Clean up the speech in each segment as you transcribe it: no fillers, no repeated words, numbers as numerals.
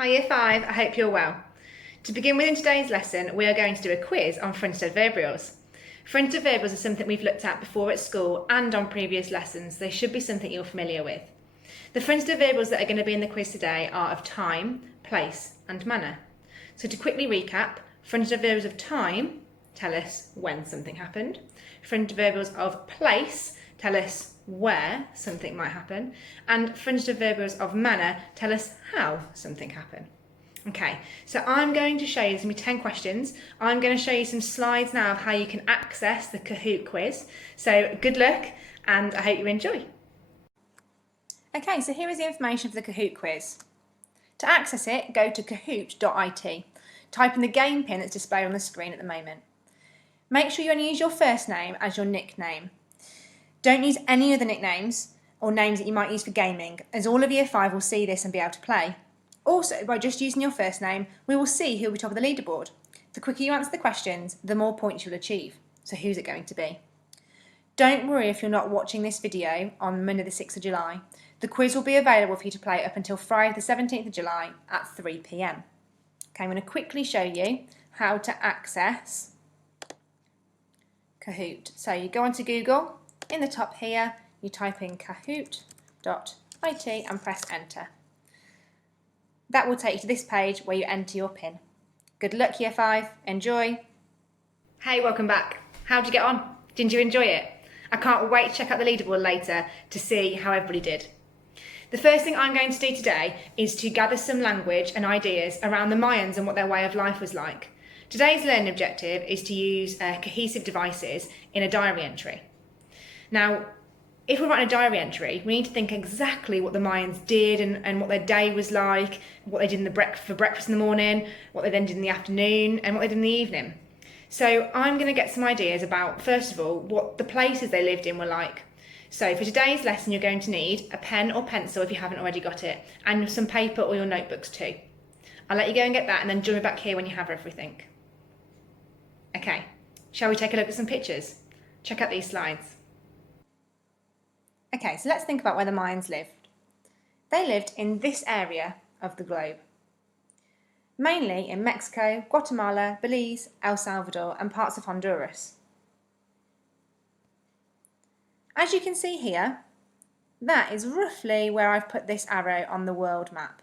Hi Year 5, I hope you're well. To begin with in today's lesson, we are going to do a quiz on Fronted adverbials. Fronted adverbials are something we've looked at before at school and on previous lessons. They should be something you're familiar with. The fronted adverbials that are going to be in the quiz today are of time, place and manner. So to quickly recap, fronted adverbials of time tell us when something happened. Fronted adverbials of place tell us where something might happen, and fronted adverbials of manner tell us how something happened. Okay, so I'm going to show you, there's going to be 10 questions. I'm going to show you some slides now of how you can access the Kahoot quiz. So good luck and I hope you enjoy. Okay, so here is the information for the Kahoot quiz. To access it, go to kahoot.it. Type in the game pin that's displayed on the screen at the moment. Make sure you only use your first name as your nickname. Don't use any other nicknames or names that you might use for gaming, as all of Year 5 will see this and be able to play. Also, by just using your first name, we will see who will be top of the leaderboard. The quicker you answer the questions, the more points you'll achieve. So who's it going to be? Don't worry if you're not watching this video on Monday the 6th of July. The quiz will be available for you to play up until Friday the 17th of July at 3 p.m. Okay, I'm going to quickly show you how to access Kahoot. So you go onto Google. In the top here, you type in kahoot.it and press enter. That will take you to this page where you enter your PIN. Good luck, Year 5. Enjoy. Hey, welcome back. How'd you get on? Didn't you enjoy it? I can't wait to check out the leaderboard later to see how everybody did. The first thing I'm going to do today is to gather some language and ideas around the Mayans and what their way of life was like. Today's learning objective is to use cohesive devices in a diary entry. Now, if we're writing a diary entry, we need to think exactly what the Mayans did and what their day was like, what they did for breakfast in the morning, what they then did in the afternoon, and what they did in the evening. So I'm going to get some ideas about, first of all, what the places they lived in were like. So for today's lesson, you're going to need a pen or pencil if you haven't already got it, and some paper or your notebooks too. I'll let you go and get that and then join me back here when you have everything. Okay, shall we take a look at some pictures? Check out these slides. Okay, so let's think about where the Mayans lived. They lived in this area of the globe, mainly in Mexico, Guatemala, Belize, El Salvador and parts of Honduras. As you can see here, that is roughly where I've put this arrow on the world map.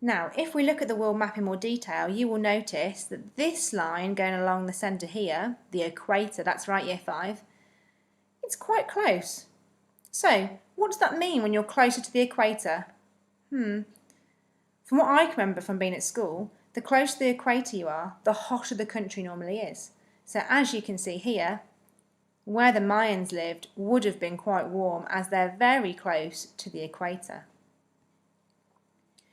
Now, if we look at the world map in more detail, you will notice that this line going along the centre here, the equator, that's right, Year 5, it's quite close. So, what does that mean when you're closer to the equator? From what I can remember from being at school, the closer to the equator you are, the hotter the country normally is. So as you can see here, where the Mayans lived would have been quite warm as they're very close to the equator.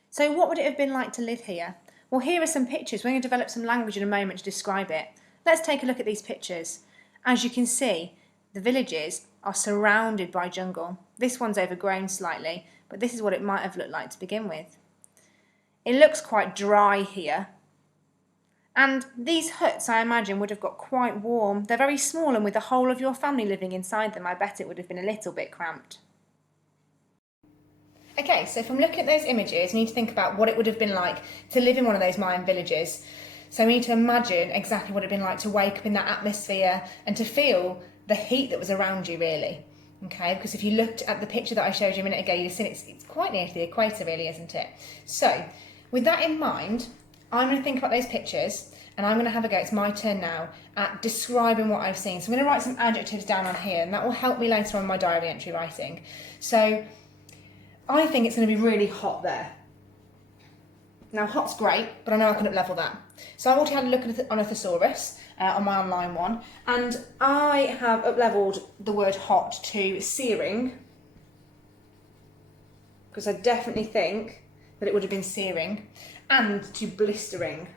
So what would it have been like to live here? Well, here are some pictures. We're going to develop some language in a moment to describe it. Let's take a look at these pictures. As you can see, the villages are surrounded by jungle. This one's overgrown slightly, but this is what it might have looked like to begin with. It looks quite dry here. And these huts, I imagine, would have got quite warm. They're very small, and with the whole of your family living inside them, I bet it would have been a little bit cramped. Okay, so from looking at those images, we need to think about what it would have been like to live in one of those Mayan villages. So we need to imagine exactly what it would have been like to wake up in that atmosphere and to feel the heat that was around you, really. Okay, because if you looked at the picture that I showed you a minute ago, you'd have seen it's quite near to the equator, really, isn't it? So, with that in mind, I'm going to think about those pictures and I'm going to have a go, it's my turn now, at describing what I've seen. So I'm going to write some adjectives down on here and that will help me later on in my diary entry writing. So, I think it's going to be really hot there. Now, hot's great, but I know I can up-level that. So I've already had a look at on a thesaurus on my online one, and I have up-levelled the word hot to searing, because I definitely think that it would have been searing, and to blistering.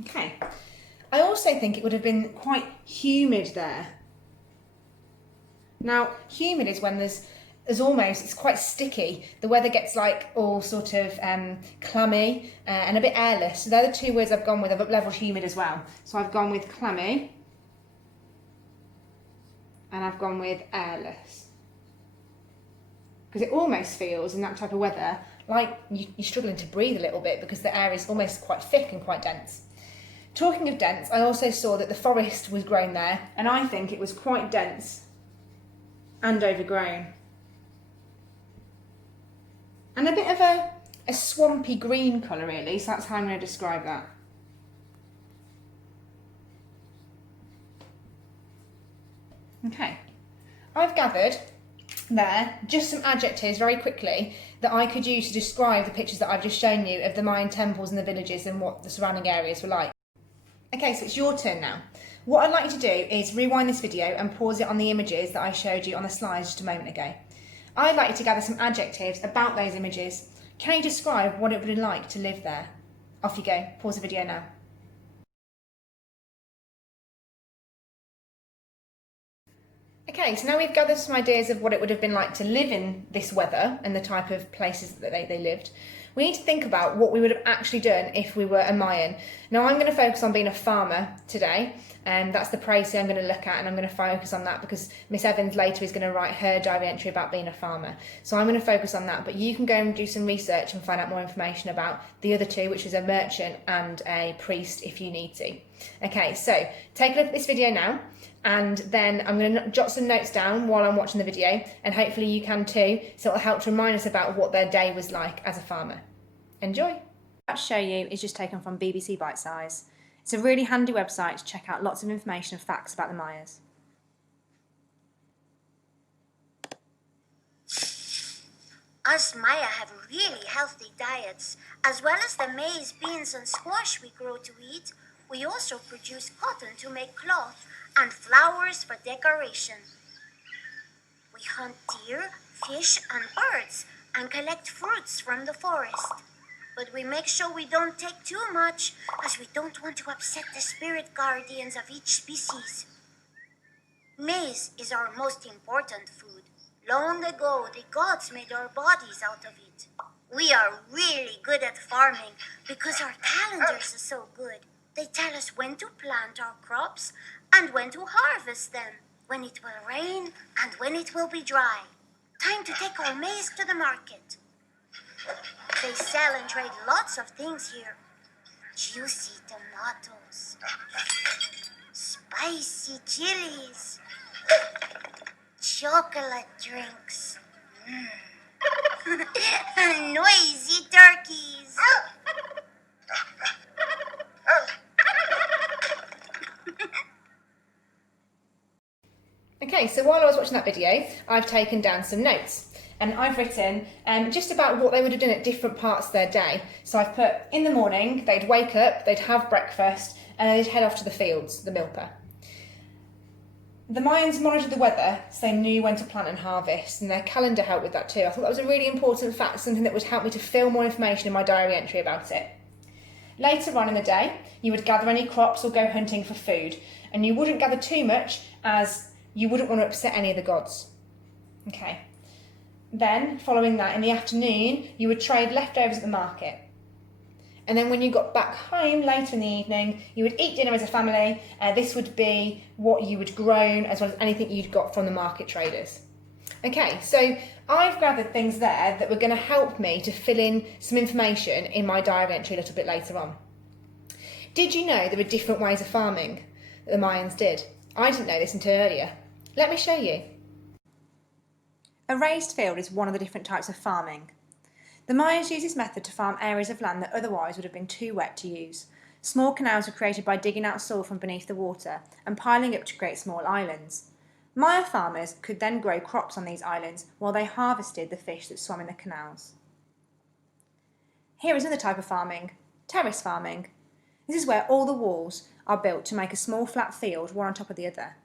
Okay. I also think it would have been quite humid there. Now, humid is when there's it's quite sticky. The weather gets like all sort of clammy and a bit airless. So they're the two words I've gone with. I've up-levelled humid as well. So I've gone with clammy and I've gone with airless. because it almost feels in that type of weather like you're struggling to breathe a little bit because the air is almost quite thick and quite dense. Talking of dense, I also saw that the forest was grown there, and I think it was quite dense and overgrown. And a bit of a swampy green colour really, so that's how I'm going to describe that. Okay, I've gathered there just some adjectives very quickly that I could use to describe the pictures that I've just shown you of the Mayan temples and the villages and what the surrounding areas were like. Okay, so it's your turn now. What I'd like you to do is rewind this video and pause it on the images that I showed you on the slides just a moment ago. I'd like you to gather some adjectives about those images. Can you describe what it would be like to live there? Off you go. Pause the video now. Okay, so now we've gathered some ideas of what it would have been like to live in this weather and the type of places that they lived. We need to think about what we would have actually done if we were a Mayan. Now I'm going to focus on being a farmer today, and that's the précis I'm going to look at, and I'm going to focus on that because Miss Evans later is going to write her diary entry about being a farmer. So I'm going to focus on that, but you can go and do some research and find out more information about the other two, which is a merchant and a priest if you need to. Okay, so take a look at this video now, and then I'm going to jot some notes down while I'm watching the video, and hopefully you can too, so it'll help to remind us about what their day was like as a farmer. Enjoy! What I'm about to show you is just taken from BBC Bitesize. It's a really handy website to check out lots of information and facts about the Mayas. Us Maya have really healthy diets. As well as the maize, beans and squash we grow to eat, we also produce cotton to make cloth and flowers for decoration. We hunt deer, fish and birds and collect fruits from the forest. But we make sure we don't take too much, as we don't want to upset the spirit guardians of each species. Maize is our most important food. Long ago, the gods made our bodies out of it. We are really good at farming because our calendars are so good. They tell us when to plant our crops and when to harvest them, when it will rain and when it will be dry. Time to take our maize to the market. They sell and trade lots of things here. Juicy tomatoes, spicy chilies, chocolate drinks, noisy turkeys. Okay, so while I was watching that video, I've taken down some notes. And I've written just about what they would have done at different parts of their day. So I've put, in the morning, they'd wake up, they'd have breakfast, and they'd head off to the fields, the milpa. The Mayans monitored the weather, so they knew when to plant and harvest, and their calendar helped with that too. I thought that was a really important fact, something that would help me to fill more information in my diary entry about it. Later on in the day, you would gather any crops or go hunting for food, and you wouldn't gather too much, as you wouldn't want to upset any of the gods. Okay. Then, following that, in the afternoon, you would trade leftovers at the market. And then when you got back home later in the evening, you would eat dinner as a family. This would be what you had grown, as well as anything you'd got from the market traders. Okay, so I've gathered things there that were going to help me to fill in some information in my diary entry a little bit later on. Did you know there were different ways of farming that the Mayans did? I didn't know this until earlier. Let me show you. A raised field is one of the different types of farming. The Mayans used this method to farm areas of land that otherwise would have been too wet to use. Small canals were created by digging out soil from beneath the water and piling up to create small islands. Maya farmers could then grow crops on these islands while they harvested the fish that swam in the canals. Here is another type of farming, terrace farming. This is where all the walls are built to make a small flat field, one on top of the other.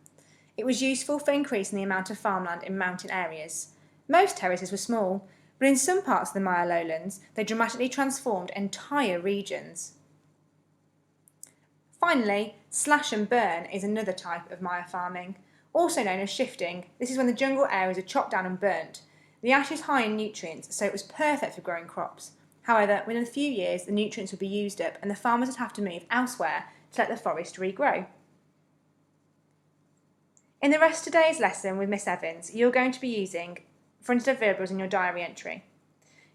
It was useful for increasing the amount of farmland in mountain areas. Most terraces were small, but in some parts of the Maya lowlands, they dramatically transformed entire regions. Finally, slash and burn is another type of Maya farming, also known as shifting. This is when the jungle areas are chopped down and burnt. The ash is high in nutrients, so it was perfect for growing crops. However, within a few years, the nutrients would be used up and the farmers would have to move elsewhere to let the forest regrow. In the rest of today's lesson with Miss Evans, you're going to be using fronted adverbials in your diary entry.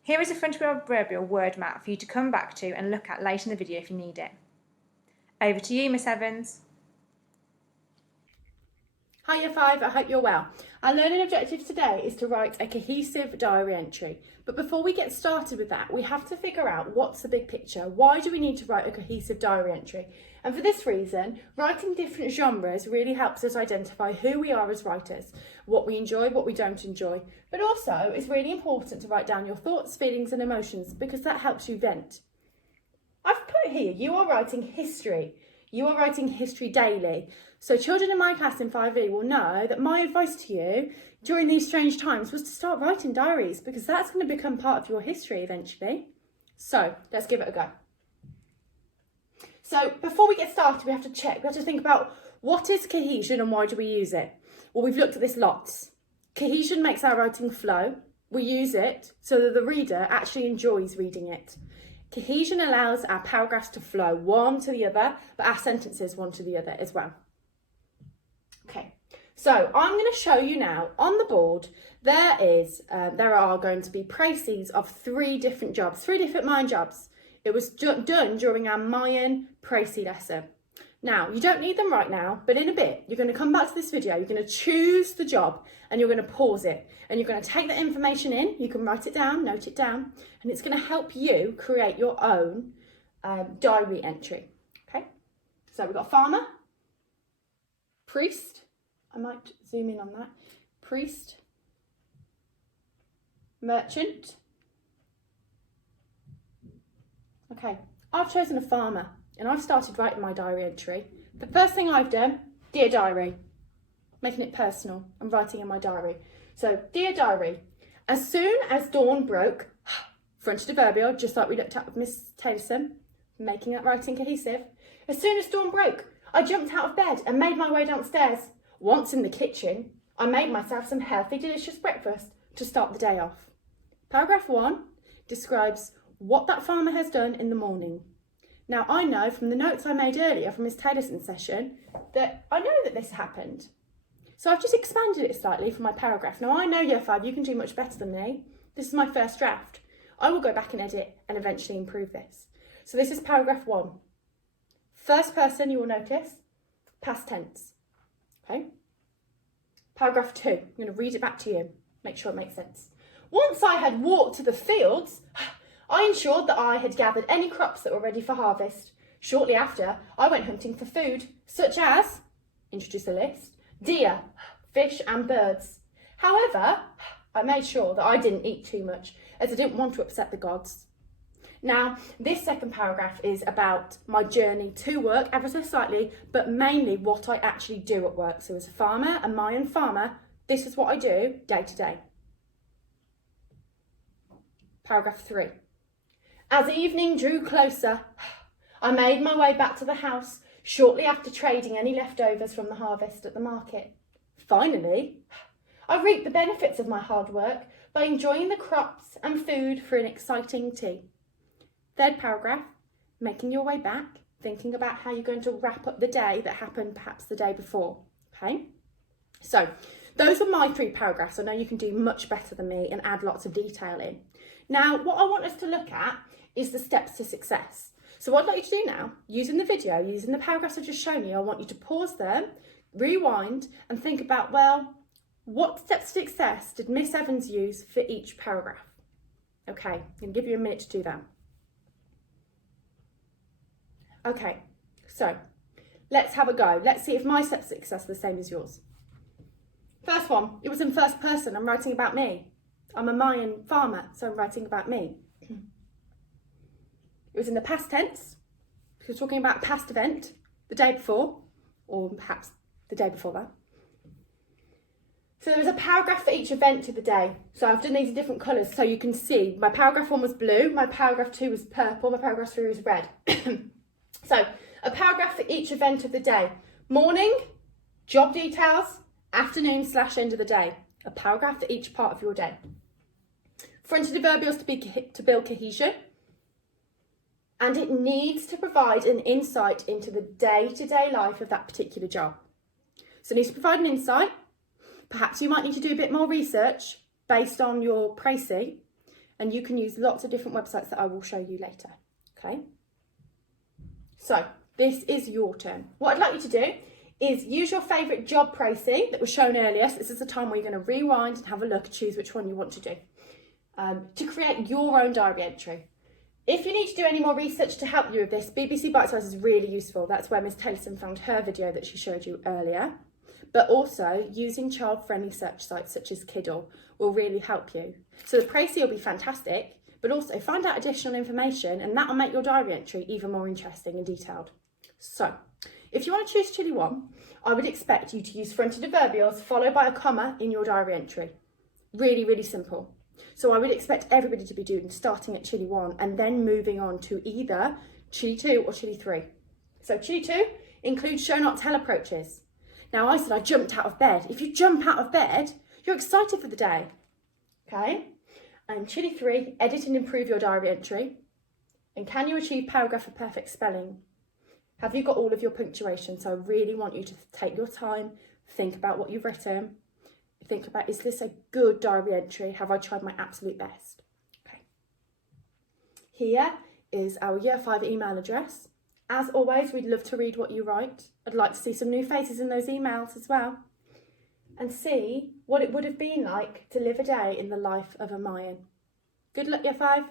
Here is a fronted adverbial word map for you to come back to and look at later in the video if you need it. Over to you, Miss Evans. Hi Year 5, I hope you're well. Our learning objective today is to write a cohesive diary entry. But before we get started with that, we have to figure out what's the big picture. Why do we need to write a cohesive diary entry? And for this reason, writing different genres really helps us identify who we are as writers, what we enjoy, what we don't enjoy. But also, it's really important to write down your thoughts, feelings and emotions because that helps you vent. I've put here, you are writing history. You are writing history daily. So children in my class in 5E will know that my advice to you during these strange times was to start writing diaries because that's going to become part of your history eventually. So let's give it a go. So before we get started, we have to think about what is cohesion and why do we use it? Well, we've looked at this lots. Cohesion makes our writing flow. We use it so that the reader actually enjoys reading it. Cohesion allows our paragraphs to flow one to the other, but our sentences one to the other as well. Okay, so I'm going to show you now on the board, there are going to be précis of three different Mayan jobs. It was done during our Mayan précis lesson. Now, you don't need them right now, but in a bit, you're going to come back to this video, you're going to choose the job and you're going to pause it and you're going to take that information in, you can write it down, note it down, and it's going to help you create your own diary entry, okay? So we've got farmer, priest, I might zoom in on that, priest, merchant. Okay, I've chosen a farmer and I've started writing my diary entry. The first thing I've done, dear diary, making it personal. I'm writing in my diary. So, dear diary, as soon as dawn broke, fronted adverbial, just like we looked at with Miss Taylorson, making that writing cohesive. As soon as dawn broke, I jumped out of bed and made my way downstairs. Once in the kitchen, I made myself some healthy, delicious breakfast to start the day off. Paragraph 1 describes what that farmer has done in the morning. Now, I know from the notes I made earlier from Miss Taylorson's session that I know that this happened. So I've just expanded it slightly for my paragraph. Now, I know Year 5, you can do much better than me. This is my first draft. I will go back and edit and eventually improve this. So this is paragraph 1. First person, you will notice, past tense. Okay? Paragraph 2, I'm going to read it back to you, make sure it makes sense. Once I had walked to the fields, I ensured that I had gathered any crops that were ready for harvest. Shortly after, I went hunting for food, such as, introduce a list, deer, fish and birds. However, I made sure that I didn't eat too much, as I didn't want to upset the gods. Now, this second paragraph is about my journey to work, ever so slightly, but mainly what I actually do at work. So as a farmer, a Mayan farmer, this is what I do day to day. Paragraph 3. As evening drew closer, I made my way back to the house shortly after trading any leftovers from the harvest at the market. Finally, I reaped the benefits of my hard work by enjoying the crops and food for an exciting tea. Third paragraph, making your way back, thinking about how you're going to wrap up the day that happened perhaps the day before, okay? So, those are my 3 paragraphs. I know you can do much better than me and add lots of detail in. Now, what I want us to look at is the steps to success. So what I'd like you to do now, using the video, using the paragraphs I've just shown you, I want you to pause them, rewind and think about, well, what steps to success did Miss Evans use for each paragraph? Okay, I'm going to give you a minute to do that. Okay, so let's have a go. Let's see if my steps to success are the same as yours. First one, it was in first person. I'm writing about me. I'm a Mayan farmer, so I'm writing about me. It was in the past tense, because we're talking about a past event, the day before, or perhaps the day before that. So there was a paragraph for each event of the day. So I've done these in different colours so you can see. My paragraph 1 was blue, my paragraph 2 was purple, my paragraph 3 was red. So a paragraph for each event of the day. Morning, job details, afternoon/end of the day. A paragraph for each part of your day. Fronted adverbials to build cohesion. And it needs to provide an insight into the day-to-day life of that particular job. So it needs to provide an insight. Perhaps you might need to do a bit more research. based on your précis, and you can use lots of different websites that I will show you later. Okay? So, this is your turn. What I'd like you to do is use your favourite job précis that was shown earlier. So this is the time where you're going to rewind and have a look and choose which one you want to do to create your own diary entry. If you need to do any more research to help you with this, BBC Bite Size is really useful. That's where Miss Taylorson found her video that she showed you earlier. But also, using child-friendly search sites such as Kiddle will really help you. So the précis will be fantastic, but also find out additional information, and that will make your diary entry even more interesting and detailed. So, if you want to choose Chile 1, I would expect you to use fronted adverbials followed by a comma in your diary entry. Really, really simple. So I would expect everybody to be doing starting at Chile 1 and then moving on to either Chile 2 or Chile 3. So Chile 2 includes show not tell approaches. Now I said I jumped out of bed. If you jump out of bed, you're excited for the day. Okay? And Chile 3, edit and improve your diary entry. And can you achieve paragraph of perfect spelling? Have you got all of your punctuation? So I really want you to take your time, think about what you've written. Think about, is this a good diary entry? Have I tried my absolute best? Okay. Here is our Year 5 email address. As always, we'd love to read what you write. I'd like to see some new faces in those emails as well. And see what it would have been like to live a day in the life of a Mayan. Good luck, Year 5.